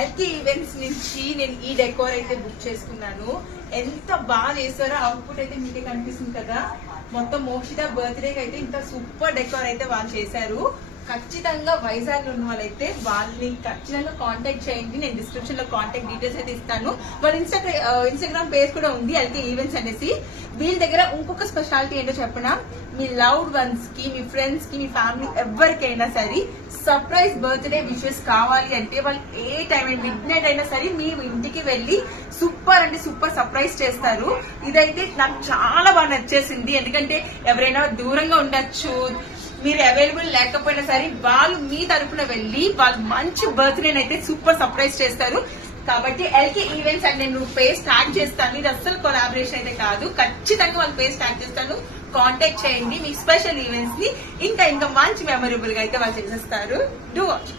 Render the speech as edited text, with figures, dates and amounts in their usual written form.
LK events నుంచి నేను ఈ డెకోర్ అయితే బుక్ చేసుకున్నాను. ఎంత బాగా చేస్తారో అవుట్పుట్ అయితే మీకే కనిపిస్తుంది కదా. మొత్తం మోక్షిత బర్త్డేకి అయితే ఇంత సూపర్ డెకోర్ అయితే వాళ్ళు చేశారు. ఖచ్చితంగా వైజాగ్ లో ఉన్న వాళ్ళైతే వాళ్ళని ఖచ్చితంగా కాంటాక్ట్ చేయండి. నేను డిస్క్రిప్షన్ లో కాంటాక్ట్ డీటెయిల్స్ అయితే ఇస్తాను. వాళ్ళ ఇన్స్టాగ్రామ్ పేజ్ కూడా ఉంది ఎల్కే ఈవెంట్స్ అనేసి. వీళ్ళ దగ్గర ఇంకొక స్పెషాలిటీ ఏంటో చెప్పనా, మీ లవ్డ్ వన్స్ కి, మీ ఫ్రెండ్స్ కి, మీ ఫ్యామిలీ ఎవరికైనా సరే సర్ప్రైజ్ బర్త్డే విషెస్ కావాలి అంటే వాళ్ళు ఏ టైం మిడ్ నైట్ అయినా సరే మీ ఇంటికి వెళ్ళి సూపర్ అంటే సూపర్ సర్ప్రైజ్ చేస్తారు. ఇదైతే నాకు చాలా బాగా నచ్చేసింది. ఎందుకంటే ఎవరైనా దూరంగా ఉండొచ్చు, మీరు అవైలబుల్ లేకపోయినా సరే వాళ్ళు మీ తరఫున వెళ్ళి వాళ్ళు మంచి బర్త్డే అయితే సూపర్ సర్ప్రైజ్ చేస్తారు. కాబట్టి ఎల్కే ఈవెంట్స్ అని నేను పేజ్ స్టార్ట్ చేస్తాను. ఇది అస్సలు కొలాబరేషన్ అయితే కాదు, ఖచ్చితంగా వాళ్ళు పేజ్ స్టార్ట్ చేస్తాను. కాంటాక్ట్ చేయండి. మీ స్పెషల్ ఈవెంట్స్ ని ఇంకా మంచి మెమరబుల్ గా అయితే వాళ్ళు చేసేస్తారు. Do watch.